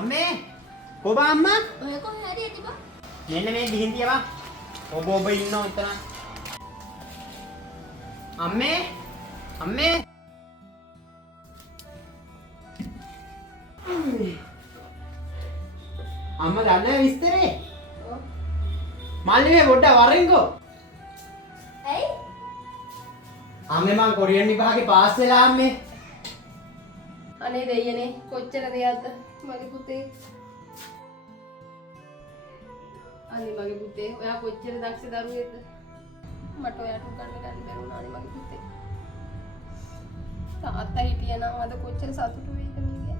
අම්මේ කොබා අම්මා ඔය කොහේ හරි ඇතිබා මෙන්න මේ ගිහින් තියවා ඔබ ඉන්නව එතන අම්මේ අම්මේ අම්මා දන්නේ විස්තරේ මල්ලිනේ පොඩ්ඩක් වරෙන්කෝ ඇයි අම්මේ මං කොරියන් විභාගේ පාස් වෙලා අම්මේ අනේ දෙයියනේ කොච්චර දෙයක්ද මගේ පුතේ අනේ මගේ පුතේ ඔයා කොච්චර දක්ෂ දරුවෙක්ද මට ඔයාට උගන්න ගන්න බැරුණානේ මගේ පුතේ තාත්තා හිටියනම් අද කොච්චර සතුටු වෙයිද මීගේ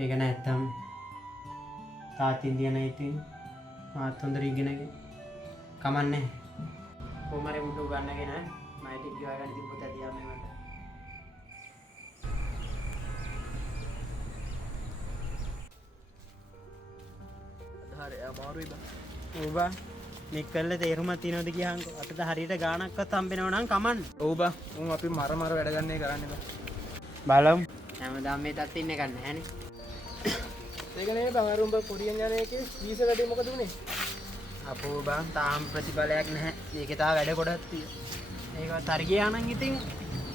ඒක නැත්තම් තාත්තින් දියන ඉතින් මාත් හොඳට ඉගෙනගෙන කමන්නේ කොහමද උඩ උගන්නගෙන මම ටික ගියා ගන්න ඉතින් පොත දියා මේ මට හරි අමාරුයි බං. ඔව් බා මේ කල්ල තේරුමක් තියනවද කියහන්කෝ අතට හරියට ගාණක්වත් හම්බෙනව නම් කමන්න ඔව් බං. උන් අපි මර වැඩ ගන්නනේ කරන්නේ බං. බලමු හැමදාම මේ තත් ඉන්න ගන්න හැනේ ඒක නේ බං අර උඹ කොරියන් යන එකේ වීසා වැඩේ මොකද උනේ? අපෝ බං තාම ප්‍රතිඵලයක් නැහැ මේකේ තා වැඩ කොටක් තියෙනවා මේකවත් හරි ගියා නම් ඉතින්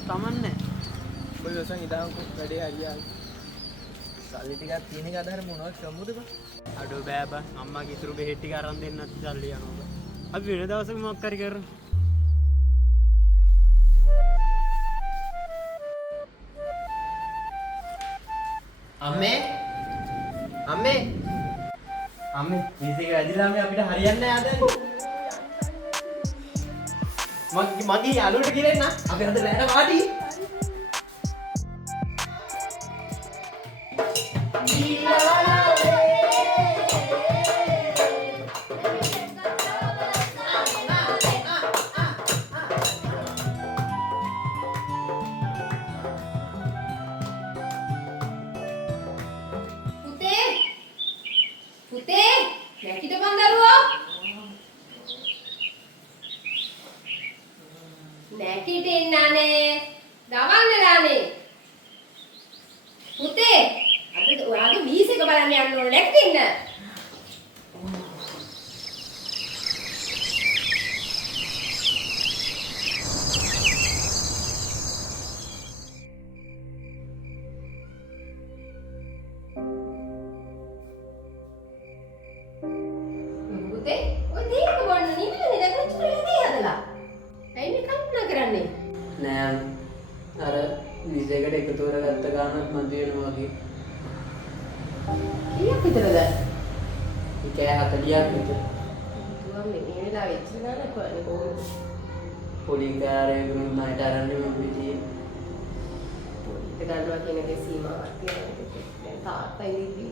කමන්නේ ඔබ ලොසන් ඉදාන්කෝ වැඩේ හරියයි. සල්ලි ටිකක් තියෙන එක අදහර මොනවද සම්මුද බං? අඩෝ බෑ බං අම්මාගේ ඉතුරු බෙහෙත් ටික අරන් දෙන්නත් සල්ලි යනවා බං අපි වෙන දවසක මොකක් හරි කරමු අම්මේ අම්මේ අම්මේ මේක ඇදිලා මේ අපිට හරියන්නේ නැහැ අද මගේ යාළුවට කිරෙන්න අපි අද රැට පාටි පුතේ නැකිටපන් දරුවෝ නැකිටින්නනේ දවන්නලානේ පුතේ අද ඔයාගේ මීස් එක බලන්න යන්න ඕනේ නැකිටින්න පුතේ ඔය දීක වන්න නිවිලනේ දැන් කොච්චර දී හදලා ඇයි මේ කල්පනා කරන්නේ නෑ අර විසයකට එකතු කරගත්ත ගානක් මදි වෙනවා වගේ කීයක් විතරද ඒකේ 40ක් විතර තුවා මේ වෙලාවෙ ඉච්චර ගන්න කොහොමද කොහොමද පොඩි කාර්යයකට ණයට අරන්නේ මම පිටියේ පොඩි ගන්නවා කියන එකේ සීමාවක් තියෙනවා දැන් තාත්තා ඉඳී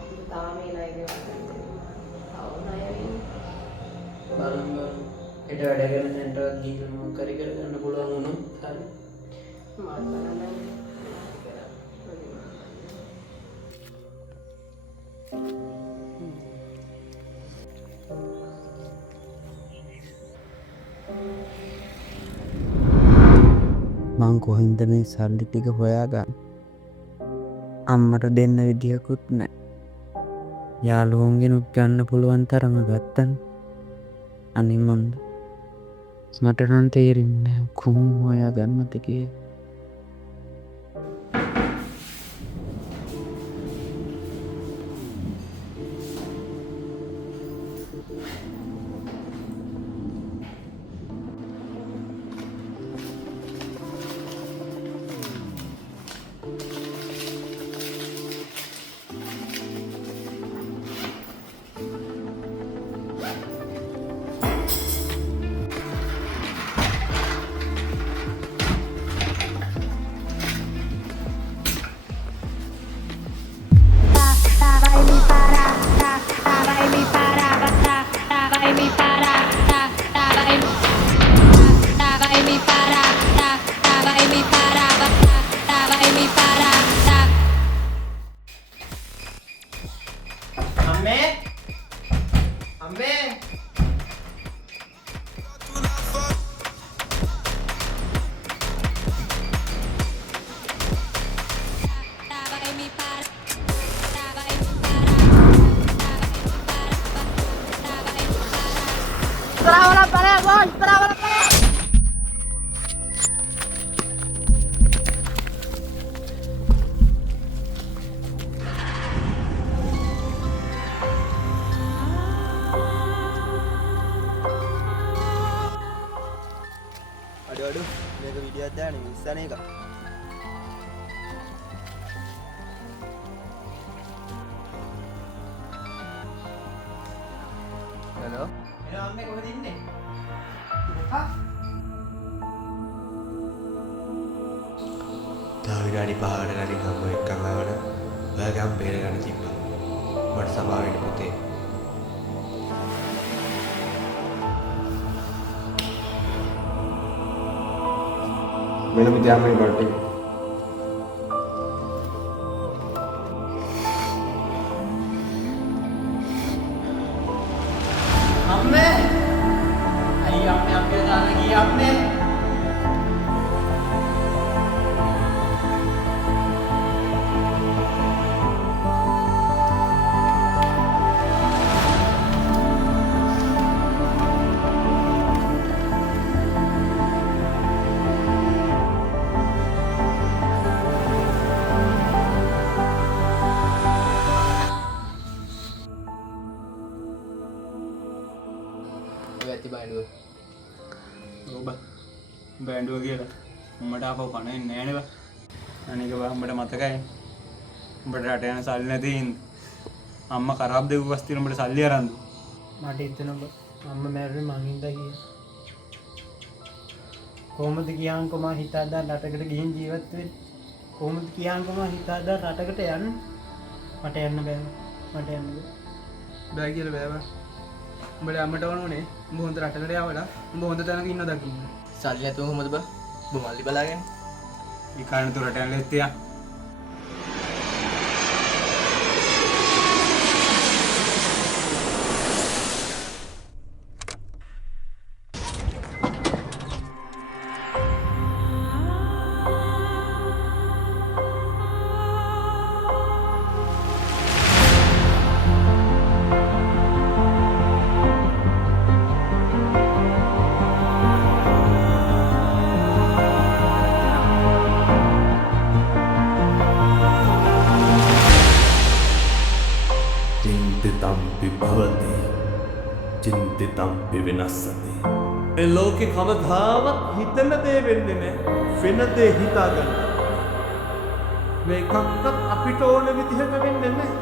අපිට තාම ඒ ණය ගෙවන්න බලමු හෙට වැඩ කරන තැනටවත් ගිහින් මොකක් හරි කරගන්න පුළුවන් වුණොත් හරි මාත් බලන්න මං කොහින්ද මේ සල්ලි ටික හොයාගන්න අම්මට දෙන්න විදියකුත් නැහැ යාළුවන්ගෙනුත් ගන්න පුළුවන් තරම ගත්තන් අනේ මොන්ද මට නම් තේරෙන්නේ නැහැ කොහොම හොයාගන්නද කියලා අඩු මේක විඩියෝ දාන්න ඉස්සන එක. හලෝ එයා අම්මේ කොහෙද ඉන්නේ? තව විනාඩි 5කට කලින් අම්ම එක්කම ආවන ඔයාගේ අම්ම බේර ගන්න තිබ්බා. මට සමාව වෙන්න පුතේ. මෙලම තියාමයි බට්ටි. අම්මේ! අයි අම්මේ අපේ දාලා ගියේ අම්මේ. ඇති බයිඩුව ඔබ බෑන්ඩුව කියලා උඹට අපව කනෙන්නේ නෑ නේද? අනික බා උඹට මතකයි උඹට රට යන සල්ලි නැති හින්දා අම්මා කරාබ් දෙව් වස්තින උඹට සල්ලි අරන් දුන්නා. මට හිතෙනවා අම්මා මැරුවේ මං හින්දා කියලා. කොහොමද කියහන්කෝ මං හිතාදා රටකට ගිහින් ජීවත් වෙන්නේ? කොහොමද කියහන්කෝ මං හිතාදා රටකට යන්නේ? මට යන්න බෑ. මට යන්න බෑ. බෑ කියලා බෑ බා. උඹට අම්මට වුණේ උඹ හොඳ රටකට යවලා උඹ හොඳ තැනක ඉන්න දකින්න. සල්ලි නැතුව කොහොමද බා? උඹ මල්ලි බලාගෙන. ඒ කාරණේ තුරට යන්න ලෙත්තියා. चिन्तितम्पि भवति चिन्तितम्पि विनश्यति ඒ ලෝකේ කවදාවත් හිතන දේ වෙන්නේ නැහැ වෙන දේ හිතාගන්න මේකක්වත් අපිට ඕන විදිහට වෙන්නේ නැහැ